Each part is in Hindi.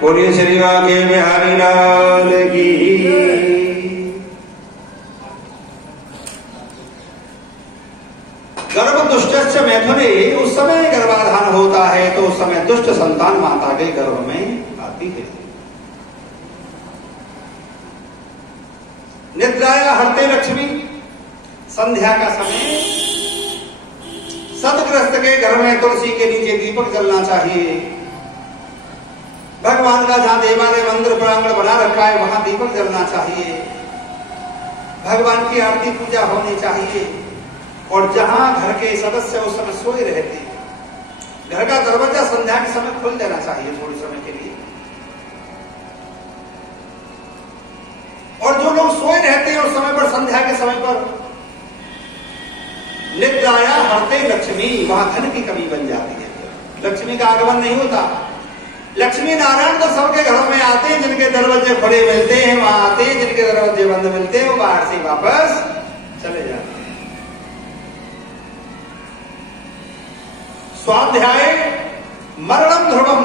बोलिए श्री बांके बिहारी लाल की। गर्भ दुष्टस्य मैथुने, उस समय गर्भाधान होता है तो उस समय दुष्ट संतान माता के गर्भ में आती है। निद्राया हरते लक्ष्मी, संध्या का समय सदग्रस्त के घर में तुलसी के नीचे दीपक जलना चाहिए। भगवान का जहां देवालय मंदिर प्रांगण बना रखा है वहां दीपक जलना चाहिए। भगवान की आरती पूजा होनी चाहिए। और जहां घर के सदस्य उस समय सोए रहते हैं, घर का दरवाजा संध्या के समय खोल देना चाहिए थोड़ी समय के लिए। और जो लोग सोए रहते हैं उस समय पर, संध्या के समय पर, निद्राया हरते लक्ष्मी, वहां धन की कमी बन जाती है। लक्ष्मी का आगमन नहीं होता। लक्ष्मी नारायण तो सबके घरों में आते हैं, जिनके दरवाजे खुले मिलते हैं वहां आते हैं, जिनके दरवाजे बंद मिलते हैं वो बाहर से वापस चले जाते हैं। स्वाध्याय मरणम ध्रुवम,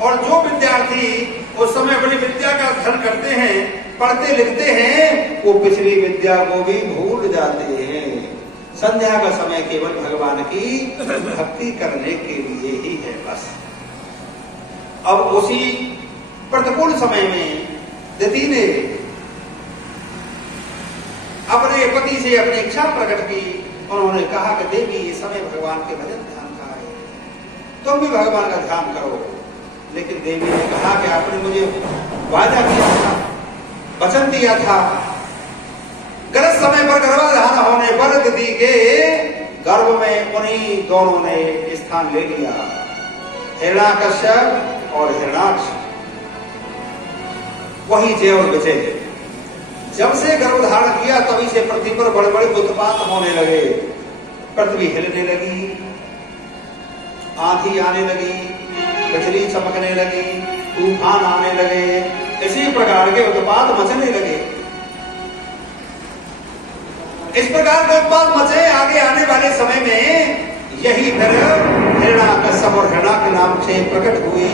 और जो विद्यार्थी उस समय अपनी विद्या का अध्ययन करते हैं, पढ़ते लिखते हैं, वो पिछली विद्या को भी भूल जाते हैं। संध्या का समय केवल भगवान की भक्ति करने के लिए ही है बस। अब उसी प्रतिकूल समय में दिति ने अपने पति से अपनी इच्छा प्रकट की। उन्होंने कहा कि देवी, ये समय भगवान के भजन ध्यान का है, तुम भी भगवान का ध्यान करो। लेकिन देवी ने कहा कि आपने मुझे वादा किया था, वचन दिया था। गलत समय पर गर्भाधान होने पर दिति के गर्भ में उन्हीं दोनों ने स्थान ले लिया, हिरण्याकश्यप और हिरण्याक्ष। वही जय और विजय। जब से गर्भधारण किया तभी से पृथ्वी पर बड़े बड़े उत्पात होने लगे। पृथ्वी हिलने लगी, आंधी आने लगी, बिजली चमकने लगी, तूफान आने लगे, इसी प्रकार के उत्पात मचने लगे। इस प्रकार के उत्पात मचे। आगे आने वाले समय में यही फिर हिरण्याकश्यप और हिरण्याक्ष नाम से प्रकट हुई।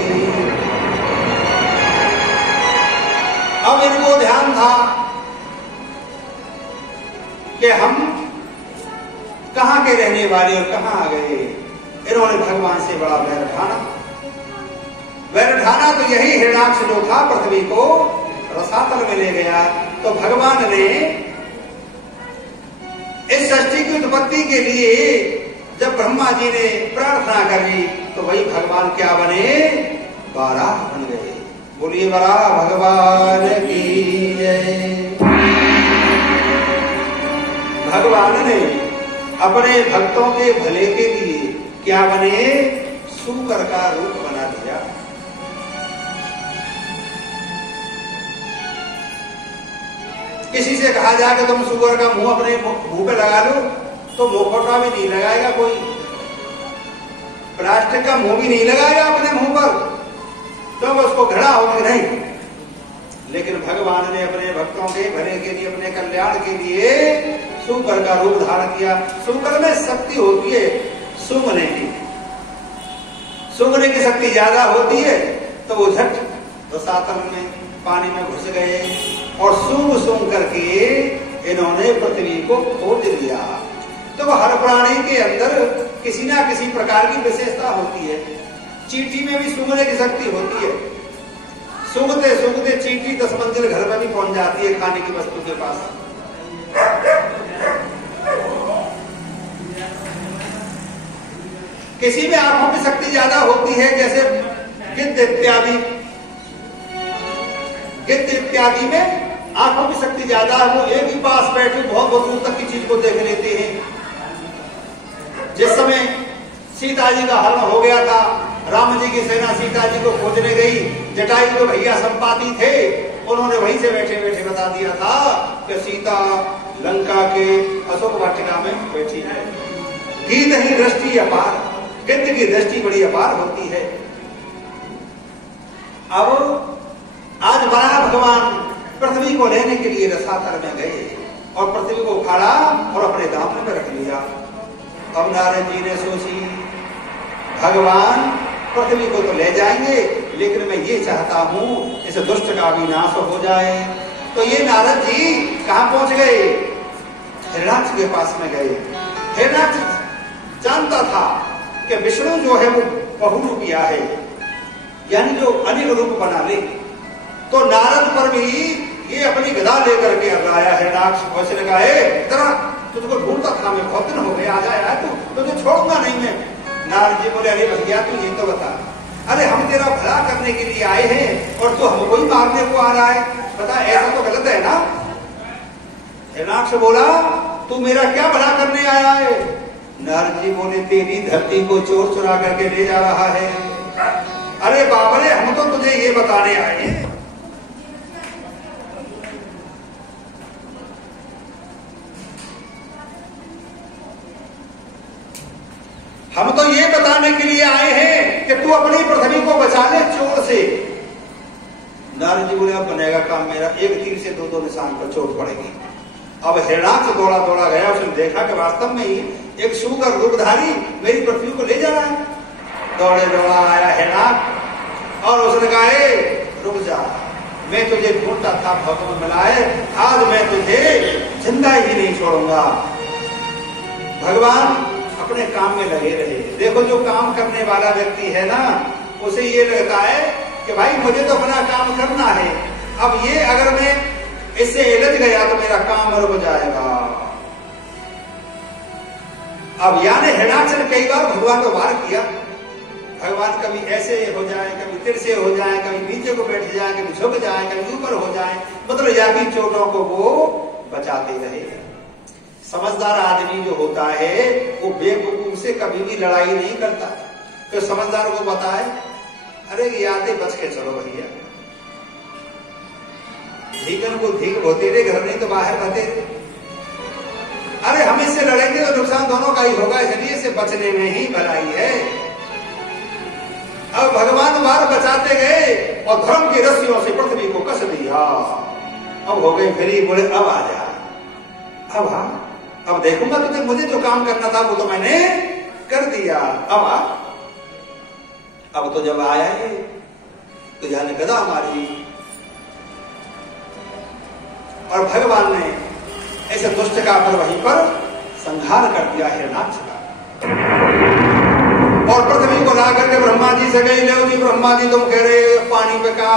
अब इनको ध्यान था कि हम कहां के रहने वाले और कहां आ गए। इन्होंने भगवान से बड़ा वैर ठाना। वैर ठाना तो यही हिरण्याक्ष जो था पृथ्वी को रसातल में ले गया। तो भगवान ने इस सृष्टि की उत्पत्ति के लिए जब ब्रह्मा जी ने प्रार्थना करी तो वही भगवान क्या बने, वराह बन गए। बोलिए वराह भगवान की जय। भगवान ने अपने भक्तों के भले के लिए क्या बने, सूकर का रूप बना दिया। किसी से कहा जाए कि तुम सूअर का मुंह अपने मुंह पे लगा लो तो मुखौटा भी नहीं लगाएगा कोई, प्लास्टिक का मुंह भी नहीं लगाएगा अपने मुंह पर, क्योंकि उसको घृणा होगी नहीं। लेकिन भगवान ने अपने भक्तों के भले के लिए, अपने कल्याण के लिए सूकर का रूप धारण किया। सूकर में शक्ति होती है सूंघने की, सूंघने की शक्ति ज्यादा होती है। तो वो झट रसातल में पानी में घुस गए और सूंघ सूंघ करके इन्होंने पृथ्वी को खोज लिया। तो वो हर प्राणी के अंदर किसी ना किसी प्रकार की विशेषता होती है। चींटी में भी सूंघने की शक्ति होती है। सूंघते सूंघते चींटी 10 मंजिल घर में भी पहुंच जाती है खाने की वस्तु के पास। किसी में आंखों की शक्ति ज्यादा होती है, जैसे गिद्ध इत्यादि। गिद्ध इत्यादि में आंखों की शक्ति ज्यादा है। वो एक ही पास बैठे बहुत बहुत दूर तक की चीज को देख लेते हैं। जिस समय सीता जी का हरण हो गया था, राम जी की सेना सीता जी को खोजने गई। जटायु जो भैया संपाति थे, उन्होंने वहीं से बैठे बैठे बता दिया था कि सीता लंका के अशोक वाटिका में बैठी है। गिद्ध ही दृष्टि अपार, गिद्ध की दृष्टि बड़ी अपार होती है। अब आज वराह भगवान पृथ्वी को लेने के लिए रसातल में गए और पृथ्वी को उखाड़ा और अपने दामन में रख लिया। अब नारद जी ने सोची भगवान पृथ्वी को तो ले जाएंगे, लेकिन मैं ये चाहता हूं इस दुष्ट का विनाश हो जाए। तो ये नारद जी कहां पहुंच गए? हिरण्याक्ष के पास में गए। हिरण्याक्ष जानता था कि विष्णु जो है वो बहुरूपिया है, यानी जो अनेक रूप बना ले। तो नारद पर भी ये अपनी गदा लेकर के आया हिरण्याक्ष। उसने कहा इतना तुझको ढूंढता था मैं, बहुत दिन हो गए, आ जाए तू, तुझे छोड़ूंगा नहीं मैं। नारद जी बोले अरे भैया तू ये तो बता, अरे हम तेरा भला करने के लिए आए हैं और तू हमको ही मारने को आ रहा है, बता ऐसा तो गलत है ना। हिरण्याक्ष बोला तू मेरा क्या भला करने आया है? नारद जी बोले तेरी धरती को चोर चुरा करके ले जा रहा है। अरे बाबरे हम तो तुझे ये बताने आए हैं। हम तो ये बताने के लिए आए हैं कि तू अपनी पृथ्वी को बचा ले चोर से। नारद जी बोले अब बनेगा काम मेरा, एक तीर से दो निशान पर चोट पड़ेगी। अब हिरण्याक्ष दौड़ा दौड़ा गया, उसने देखा कि वास्तव में ही एक सुगर रूपधारी मेरी पृथ्वी को ले जा रहा है। दौड़े दौड़ा आया हिरण्याक्ष और उसने कहा रुक जा, मैं तुझे ढूंढता था, भगवान मिलाए, आज मैं तुझे जिंदा ही नहीं छोड़ूंगा। भगवान अपने काम में लगे रहे। देखो जो काम करने वाला व्यक्ति है ना, उसे ये लगता है कि भाई मुझे तो अपना काम करना है, अब ये अगर मैं इससे उलझ गया तो मेरा काम रुक जाएगा। अब यानी हिरण्याक्ष ने कई बार भगवान को वार किया। भगवान कभी ऐसे हो जाए, कभी तिरछे हो जाए, कभी नीचे को बैठ जाए, कभी झुक जाए, कभी ऊपर हो जाए, मतलब यानी चोटों को वो बचाते रहे। समझदार आदमी जो होता है वो बेवकूफ से कभी भी लड़ाई नहीं करता। तो समझदार को पता है अरे ये आते बच के चलो भैया, धीकन को धीक होते रहे, घर नहीं तो बाहर रहते। अरे हम इससे लड़ेंगे तो नुकसान दोनों का ही होगा, इसलिए से बचने में ही भलाई है। अब भगवान बार बचाते गए और धर्म की रस्सियों से पृथ्वी को कस दिया। अब हो गए फ्री, बोले अब आ जा, अब हाँ अब देखूंगा तुझे, मुझे जो काम करना था वो तो मैंने कर दिया, अब आ। अब तो जब आया है तो जाने गदा मारी और भगवान ने ऐसे दुष्ट का पर वहीं पर संहार कर दिया हिरण्याक्ष का। और पृथ्वी को ला करके ब्रह्मा जी से गई, ले जी ब्रह्मा जी तुम कह रहे पानी पे का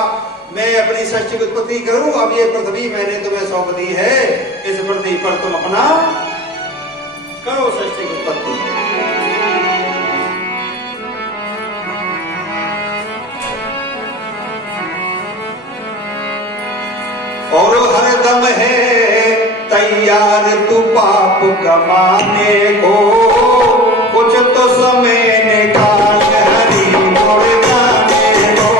मैं अपनी सृष्टि की उत्पत्ति करूं, अब ये पृथ्वी मैंने तुम्हें सौंप दी है, इस पृथ्वी पर तुम अपना करो सृष्टि की उत्पत्ति। और हरदम है तैयार तू पाप कमाने को, कुछ तो समय निकाल हरि मोड़ जाने को।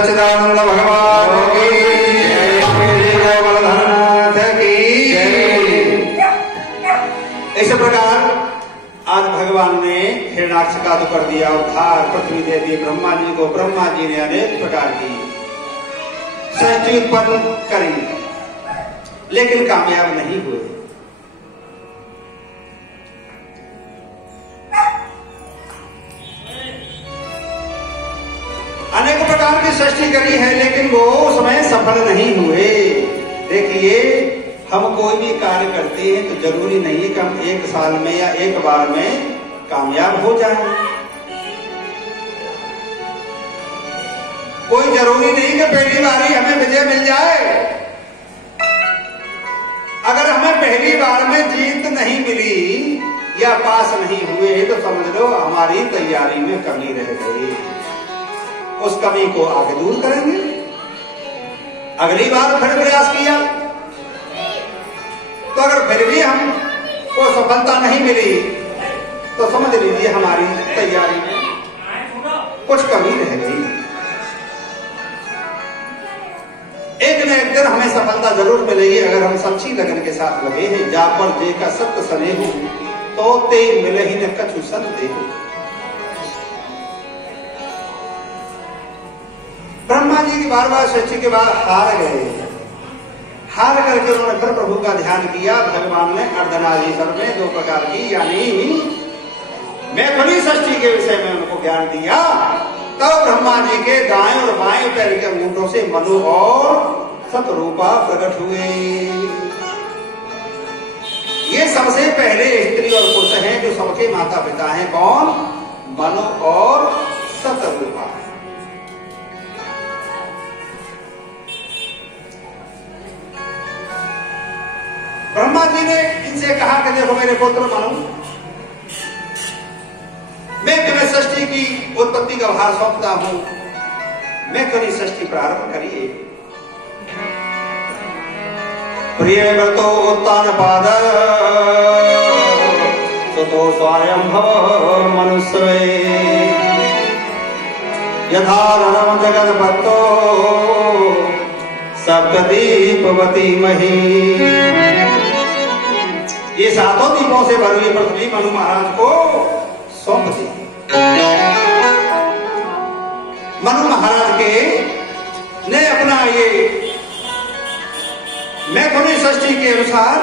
सच्चिदानंद भगवान की जय, बलधरनाथ की जय। इस प्रकार आज भगवान ने हिरण्याक्ष का तो कर दिया उद्धार, पृथ्वी दे दी ब्रह्मा जी को। ब्रह्मा जी ने अनेक प्रकार की सृष्टि उत्पन्न करी, लेकिन कामयाब नहीं हुए। अनेक प्रकार की सृष्टि करी है, लेकिन वो उसमें सफल नहीं हुए। देखिए, हम कोई भी कार्य करते हैं तो जरूरी नहीं है कि हम एक साल में या एक बार में कामयाब हो जाएं। कोई जरूरी नहीं कि पहली बार ही हमें विजय मिल जाए। अगर हमें पहली बार में जीत नहीं मिली या पास नहीं हुए तो समझ लो हमारी तैयारी में कमी रह गई। उस कमी को आगे दूर करेंगे, अगली बार फिर प्रयास किया तो अगर फिर भी हमको सफलता नहीं मिली तो समझ लीजिए हमारी तैयारी में कुछ कमी रह गई। एक न एक दिन हमें सफलता जरूर मिलेगी अगर हम सच्ची लगन के साथ लगे हैं। जा पर जे का सत्य स्नेह तो ते मिले ही न कछु सन देखो। ब्रह्मा जी की बार बार सृष्टि के बाद हार गए। हार करके उन्होंने फिर प्रभु का ध्यान किया। भगवान ने अर्धनारीश्वर में दो प्रकार की यानी मैथुनी सृष्टि के विषय में उनको ज्ञान दिया। तब ब्रह्मा जी के दाएं और बाएं पैर के अंगूठों से मनु और सतरूपा प्रकट हुए। ये सबसे पहले स्त्री और पुरुष हैं जो सबके माता पिता हैं। कौन? मनु और सतरूपा। ब्रह्मा जी ने इनसे कहा कि देखो मेरे पुत्र मनु, मैं तुम्हें सृष्टि की उत्पत्ति का भार सौंपता हूं। मैं तुम्हें सृष्टि प्रारंभ करिए। प्रिय व्रतो उत्तान पाद सुतो स्वयं भव मनुष्य यथा नरम जगत पत्तो सप्तदीपवती मही। ये सातों दीपों से भरी हुई पृथ्वी मनु महाराज को सौंप दी। मनु महाराज के ने अपना ये मैथुनी सृष्टि के अनुसार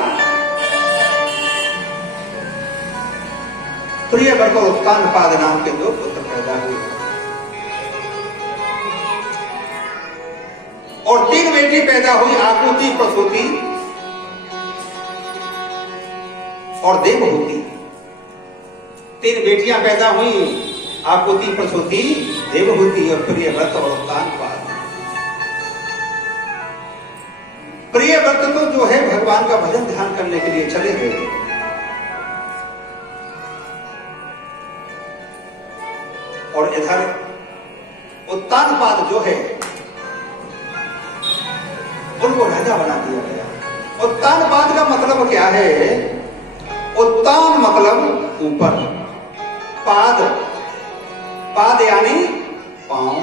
प्रियव्रत और उत्तानपाद नाम के दो पुत्र पैदा हुए और 3 बेटी पैदा हुई, आकुति, प्रसूति और देवहूति। 3 बेटियां पैदा हुई, आकुति, प्रसूति, देवहूति और प्रियव्रत और उत्तानपाद। प्रियव्रत तो जो है भगवान का भजन ध्यान करने के लिए चले गए। और इधर उत्तानपाद जो है उनको राजा बना दिया गया। उत्तानपाद का मतलब क्या है? उत्तान मतलब ऊपर, पाद, पाद यानी पांव।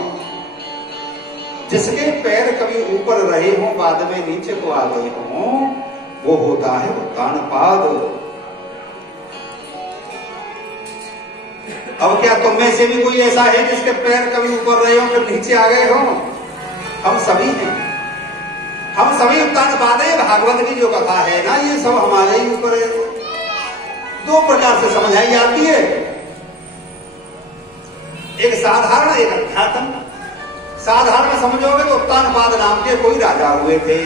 जिसके पैर कभी ऊपर रहे हों बाद में नीचे को आ गए हों वो होता है उत्तानपाद। अब क्या तुम में से भी कोई ऐसा है जिसके पैर कभी ऊपर रहे हो फिर नीचे आ गए हों? हम सभी हैं, हम सभी उत्तानपाद है। भागवत की जो कथा है ना, ये सब हमारे ही ऊपर है। 2 प्रकार से समझाई जाती है, एक साधारण, एक अध्यात्म। साधारण में समझोगे तो उत्तानपाद नाम के कोई राजा हुए थे,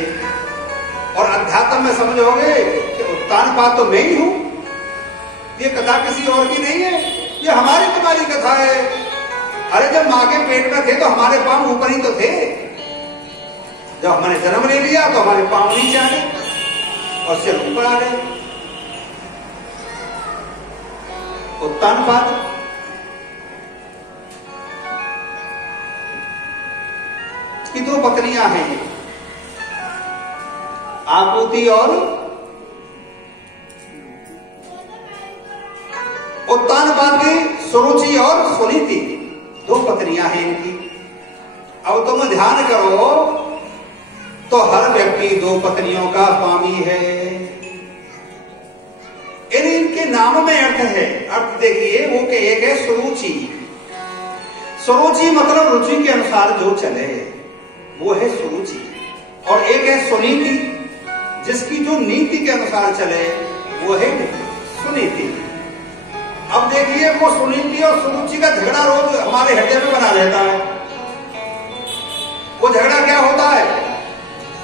और अध्यात्म में समझोगे कि उत्तानपाद तो मैं ही हूं। ये कथा किसी और की नहीं है, ये हमारी तुम्हारी कथा है। अरे जब मां के पेट में थे तो हमारे पांव ऊपर ही तो थे। जब हमने जन्म ले लिया तो हमारे पांव नीचे आ गए और सिर ऊपर आ गए। उत्तानपाद की 2 पत्नियां हैं, आकुति और उत्तानपाद की सुरुचि और सुनीति। 2 पत्नियां हैं इनकी। अब तुम ध्यान करो तो हर व्यक्ति दो पत्नियों का स्वामी है। इनके नाम में अर्थ है। अर्थ देखिए, वो के एक है सुरुचि। सुरुचि मतलब रुचि के अनुसार जो चले, वो है सुरुचि। और एक है सुनीति, जिसकी जो नीति के अनुसार चले, वो है सुनीति। अब देखिए, वो सुनीति और सुरुचि का झगड़ा रोज हमारे हृदय में बना रहता है। वो झगड़ा क्या होता है?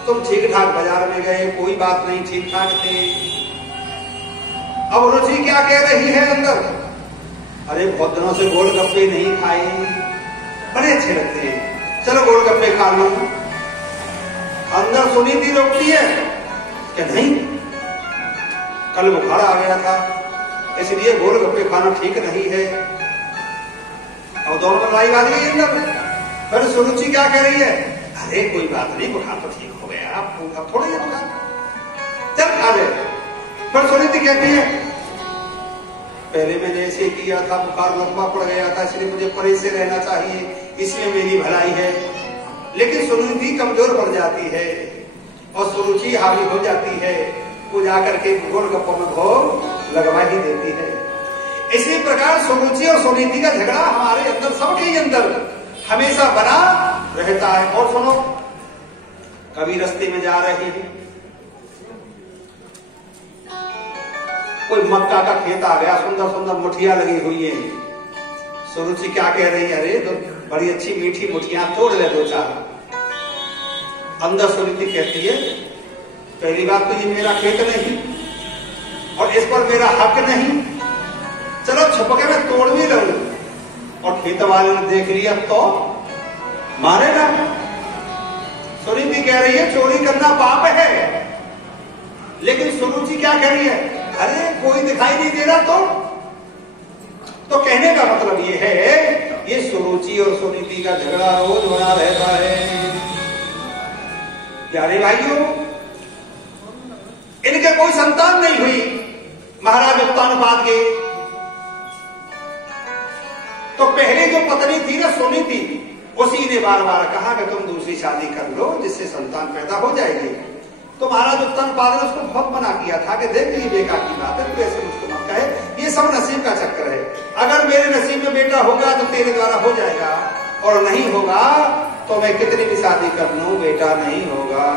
तुम ठीक ठाक बाजार में गए, कोई बात नहीं, ठीक ठाक थे। अब रुचि क्या कह रही है अंदर? अरे बहुत दिनों से गोलगप्पे नहीं खाए, बड़े अच्छे लगते हैं, चलो गोलगप्पे खा लो। अंदर सुनीति रोकती है कि नहीं, कल बुखार आ गया था, इसलिए गोलगप्पे खाना ठीक नहीं है। और दोनों में लड़ाई वाली है अंदर। पर सुरुचि क्या कह रही है? अरे कोई बात नहीं, बुखार तो ठीक हो गया, अब थोड़ा ही बुखार, चल खा ले। पर सुनीति कहती है पहले मैंने ऐसे किया था, बुखार लंबा पड़ गया था, इसलिए मुझे परहेज से रहना चाहिए, इसमें मेरी भलाई है। लेकिन सुनीति कमजोर पड़ जाती है और सुरुचि हावी हो जाती है। वो जाकर के गोलगप्पों में घोल लगवा ही देती है। इसी प्रकार सुरुचि और सुनीति का झगड़ा हमारे अंदर, सबके ही अंदर हमेशा बना रहता है। और सुनो, कभी रास्ते में जा रहे हैं, कोई मक्का का खेत आ गया, सुंदर सुंदर मुठिया लगी हुई है। सुरुचि क्या कह रही है? अरे तो बड़ी अच्छी मीठी मुठिया तोड़ ले दो चार। अंदर सुनीति कहती है पहली बात तो ये मेरा खेत नहीं और इस पर मेरा हक नहीं, चलो छुप के मैं तोड़ भी लूं। और खेत वाले ने देख लिया तो मारेगा। सुनीति कह रही है चोरी करना पाप है, लेकिन सुरुचि क्या कह रही है? अरे कोई दिखाई नहीं दे रहा तो कहने का मतलब ये है, ये सुरुचि और सुनीति का झगड़ा रोज बना रहता है। प्यारे भाइयों, इनके कोई संतान नहीं हुई महाराज उत्तानपाद के। तो पहले जो पत्नी थी ना सुनीति, उसी ने बार बार कहा कि तुम दूसरी शादी कर लो, जिससे संतान पैदा हो जाएगी। तो महाराज उत्तानपाद ने उसको बहुत मना किया था कि देख ये बेकार की बात है, तू ऐसे मुझको मत कहे, ये सब नसीब का चक्कर है। अगर मेरे नसीब में बेटा होगा तो तेरे द्वारा हो जाएगा, और नहीं होगा तो मैं कितनी भी शादी कर लूं, बेटा नहीं होगा।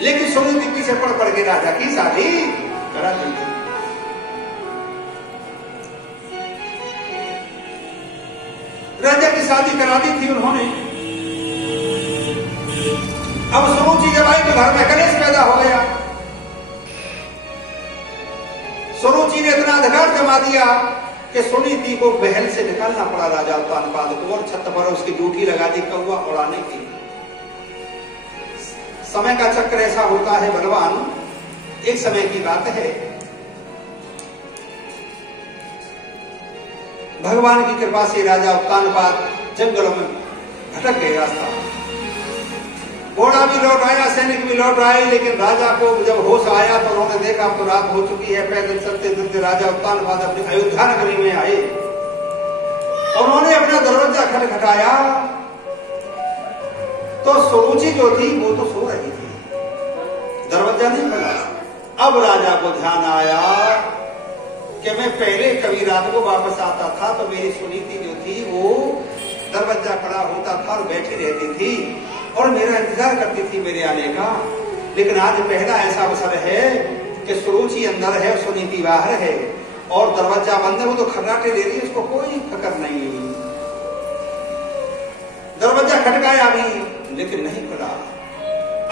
लेकिन सुनीति पीछे पड़ के राजा की शादी करा दी थी। राजा की शादी करा दी थी उन्होंने। अब सुरुचि जब आई तो घर में कलेश पैदा हो गया। सुरुचि ने इतना अधिकार जमा दिया कि सुनीति को महल से निकालना पड़ा राजा उत्तानपाद को, और छत पर उसकी ड्यूटी लगा दी कौवा उड़ाने की। समय का चक्र ऐसा होता है बलवान। एक समय की बात है, भगवान की कृपा से राजा उत्तानपाद जंगलों में भटक गए रास्ता। घोड़ा भी लौट आया, सैनिक भी लौट आए, लेकिन राजा को जब होश आया तो उन्होंने देखा तो रात हो चुकी है। पैदल चलते चलते राजा उत्तानपाद अपनी अयोध्या नगरी में आए। उन्होंने अपना दरवाजा खटखटाया तो सुरुचि जो थी वो तो सो रही थी, दरवाजा नहीं खुला। अब राजा को ध्यान आया कि मैं पहले कभी रात को वापस आता था तो मेरी सुनीति जो थी वो दरवाजा खड़ा होता था और बैठी रहती थी और मेरा इंतजार करती थी मेरे आने का। लेकिन आज पहला ऐसा अवसर है कि सुरुचि अंदर है, सुनीति बाहर है और दरवाजा बंद है। वो तो खर्राटे ले रही है, उसको कोई फिक्र नहीं। दरवाजा खटकाया भी लेकिन नहीं खुला।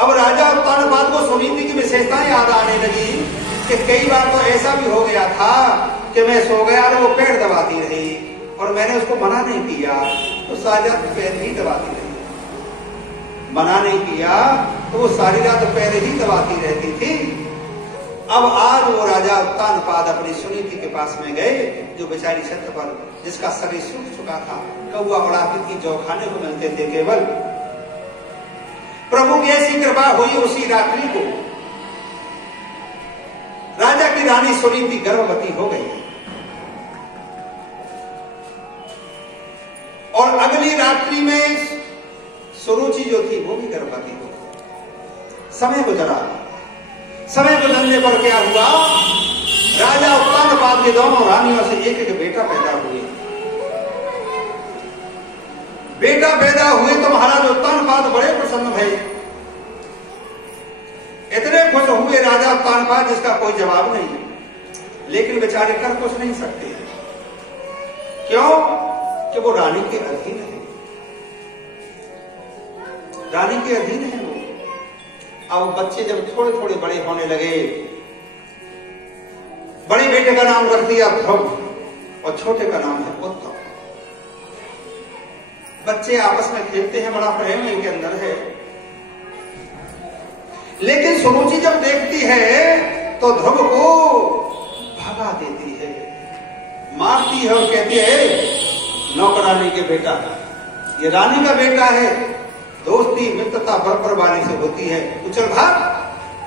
अब राजा उत्तानपाद को सुनीति की विशेषताएं याद आने लगी कि कई बार तो ऐसा भी हो गया था कि मैं सो गया और वो पैर दबाती रही और मैंने उसको मना नहीं किया तो सारी रात पैर ही दबाती रही। मना नहीं किया तो वो सारी रात पैर ही दबाती रहती थी। अब आज वो राजा उत्तानपाद अपनी सुनीति के पास में गए, जो बेचारी छत पर जिसका शरीर सूख चुका था, कौवा उड़ाती थी, जौ खाने को मिलते थे केवल। प्रभु की ऐसी कृपा हुई उसी रात्रि को राजा की रानी सुनीति गर्भवती हो गई। और अगली रात्रि में सुरुचि जो थी वो भी गर्भवती हो। समय गुजरा, समय गुजरने पर क्या हुआ, राजा उत्तानपाद के दोनों रानियों से एक एक बेटा पैदा हुए। बेटा पैदा हुए तो महाराज उत्तानपाद बड़े प्रसन्न भये, इतने खुश हुए राजा उत्तानपाद जिसका कोई जवाब नहीं, लेकिन बेचारे कर कुछ नहीं सकते। क्यों? कि वो रानी के अधीन है, रानी के अधीन है वो। अब बच्चे जब थोड़े थोड़े बड़े होने लगे, बड़े बेटे का नाम रख दिया ध्रुव और छोटे का नाम है उत्तम। बच्चे आपस में खेलते हैं, बड़ा प्रेम इनके अंदर है। लेकिन सुरुचि जब देखती है तो ध्रुव को भगा देती है, मारती है और कहती है नौकरानी के बेटा, ये रानी का बेटा है, दोस्ती मित्रता बरबर वाली से होती है, तो चल भाग,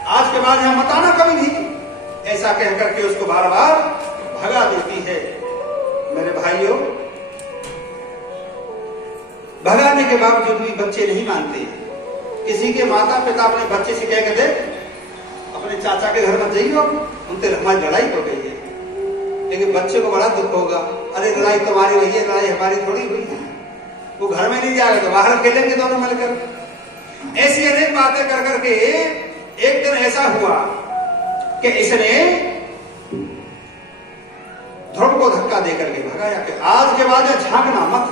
आज के बाद यहां मत आना कभी भी। ऐसा कह करके उसको बार बार भगा देती है। मेरे भाइयों, भगाने के बावजूद भी बच्चे नहीं मानते। किसी के माता पिता अपने बच्चे से कह के दे अपने चाचा के घर मत जाइए, उनसे हमारी लड़ाई हो गई है, लेकिन बच्चे को बड़ा दुख होगा, अरे लड़ाई तुम्हारी हुई है, लड़ाई हमारी थोड़ी हुई है। वो घर में नहीं जाएगा तो बाहर खेलेंगे दोनों मिलकर। ऐसी अनेक बातें कर करके एक दिन ऐसा हुआ कि इसने ध्रुव को धक्का देकर के भगाया कि आज के बाद झांकना मत।